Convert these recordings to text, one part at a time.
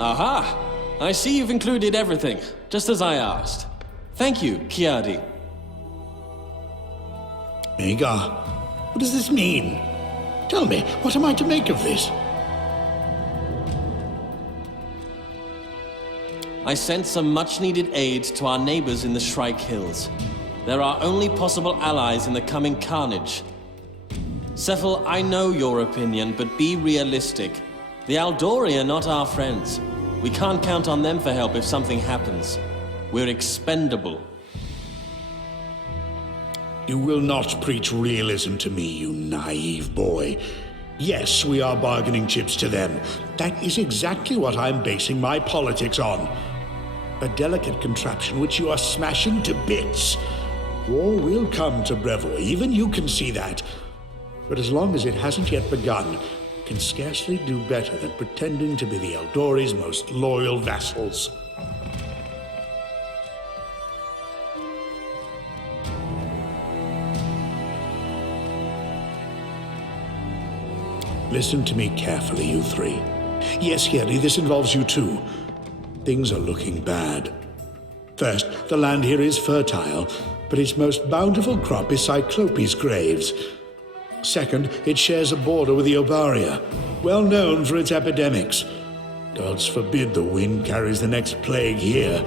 Aha! I see you've included everything, just as I asked. Thank you, Kiadi. Magar, what does this mean? Tell me, what am I to make of this? I sent some much-needed aid to our neighbors in the Shrike Hills. They're our only possible allies in the coming carnage. Cephal, I know your opinion, but be realistic. The Aldori are not our friends. We can't count on them for help if something happens. We're expendable. You will not preach realism to me, you naive boy. Yes, we are bargaining chips to them. That is exactly what I'm basing my politics on. A delicate contraption which you are smashing to bits. War will come to Brevoy, even you can see that. But as long as it hasn't yet begun, can scarcely do better than pretending to be the Eldori's most loyal vassals. Listen to me carefully, you three. Yes, Yeri, this involves you too. Things are looking bad. First, the land here is fertile, but its most bountiful crop is Cyclopes' graves. Second, it shares a border with the Obaria, well known for its epidemics. Gods forbid the wind carries the next plague here.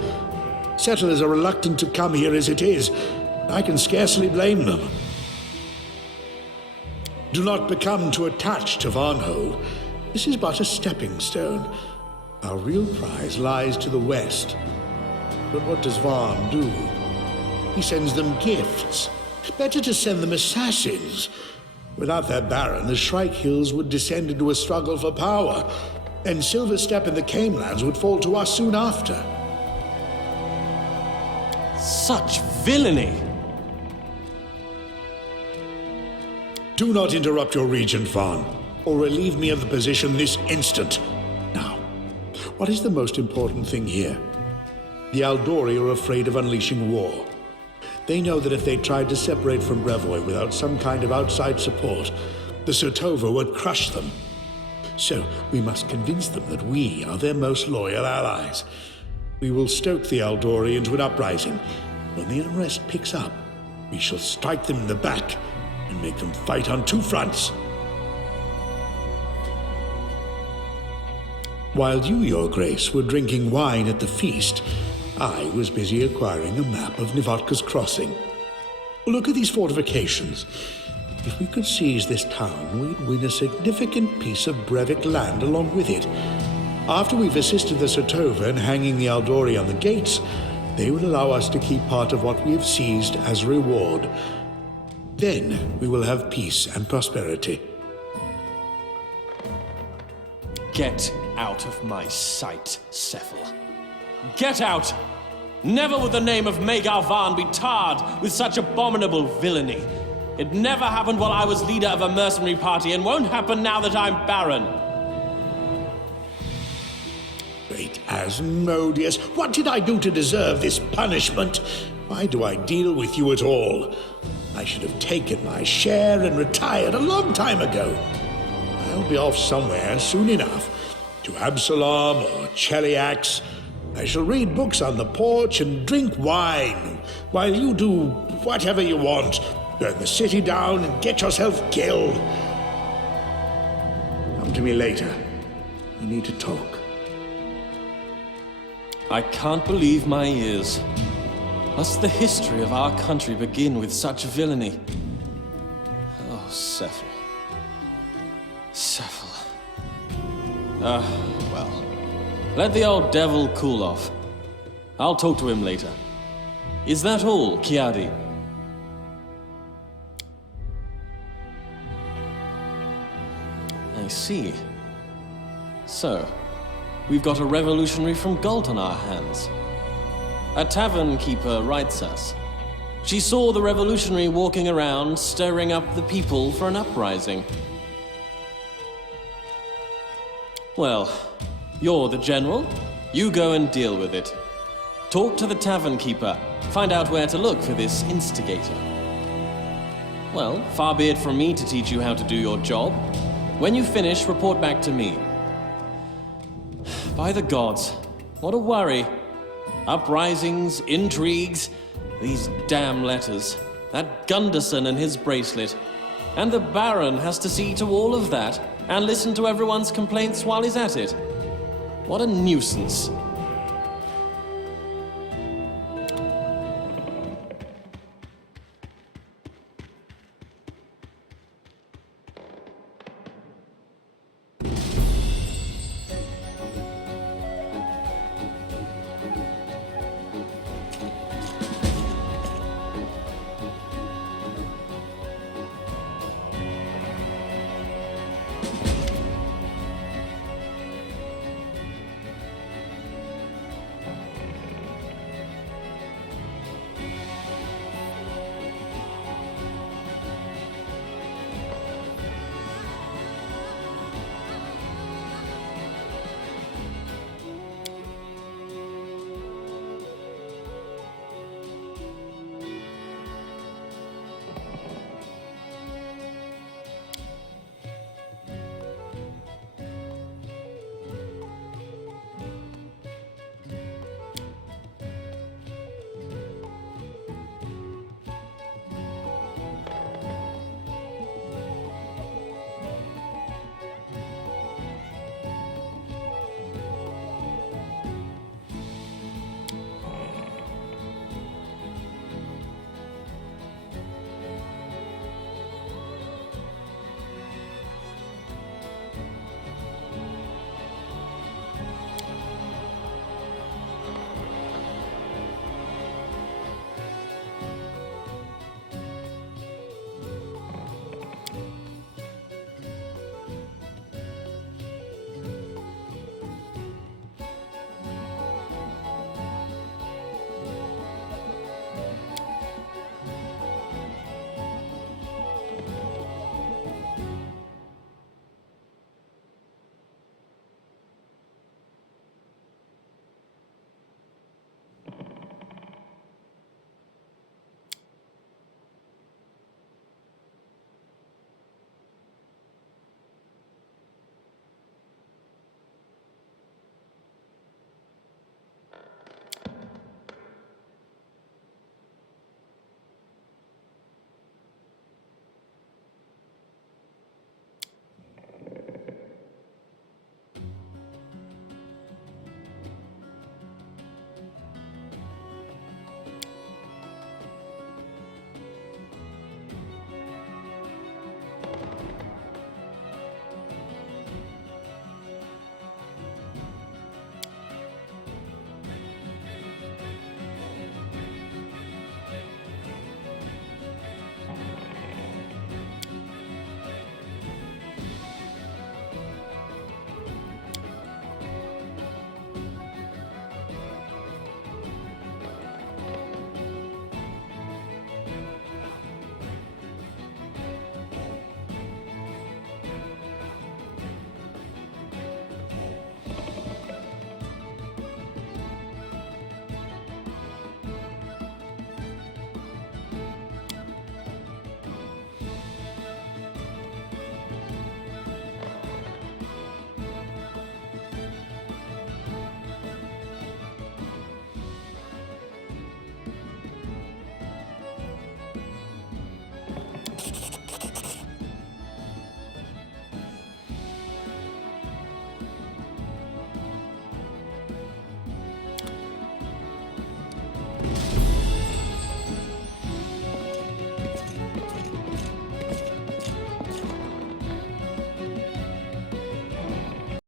Settlers are reluctant to come here as it is. I can scarcely blame them. Do not become too attached to Varnhold. This is but a stepping stone. Our real prize lies to the west. But what does Varn do? He sends them gifts. Better to send them assassins. Without their Baron, the Shrike Hills would descend into a struggle for power, and Silverstep and the Canelands would fall to us soon after. Such villainy! Do not interrupt your regent, Varn, or relieve me of the position this instant. Now, what is the most important thing here? The Aldori are afraid of unleashing war. They know that if they tried to separate from Brevoy without some kind of outside support, the Sotova would crush them. So we must convince them that we are their most loyal allies. We will stoke the Aldori into an uprising. When the unrest picks up, we shall strike them in the back and make them fight on two fronts. While you, Your Grace, were drinking wine at the feast, I was busy acquiring a map of Nivatka's Crossing. Look at these fortifications. If we could seize this town, we'd win a significant piece of Brevik land along with it. After we've assisted the Sotova in hanging the Aldori on the gates, they will allow us to keep part of what we have seized as reward. Then we will have peace and prosperity. Get out of my sight, Cephal. Get out! Never would the name of Magar Varn be tarred with such abominable villainy. It never happened while I was leader of a mercenary party and won't happen now that I'm Baron. Great Asmodeus, what did I do to deserve this punishment? Why do I deal with you at all? I should have taken my share and retired a long time ago. I'll be off somewhere soon enough. To Absalom or Cheliax. I shall read books on the porch and drink wine, while you do whatever you want. Burn the city down and get yourself killed. Come to me later. We need to talk. I can't believe my ears. Must the history of our country begin with such villainy? Oh, Cephal. Cephal. Well. Let the old devil cool off. I'll talk to him later. Is that all, Kiadi? I see. So, we've got a revolutionary from Galt on our hands. A tavern keeper writes us. She saw the revolutionary walking around, stirring up the people for an uprising. Well, you're the general. You go and deal with it. Talk to the tavern keeper. Find out where to look for this instigator. Well, far be it from me to teach you how to do your job. When you finish, report back to me. By the gods, what a worry. Uprisings, intrigues, these damn letters. That Gunderson and his bracelet. And the Baron has to see to all of that, and listen to everyone's complaints while he's at it. What a nuisance.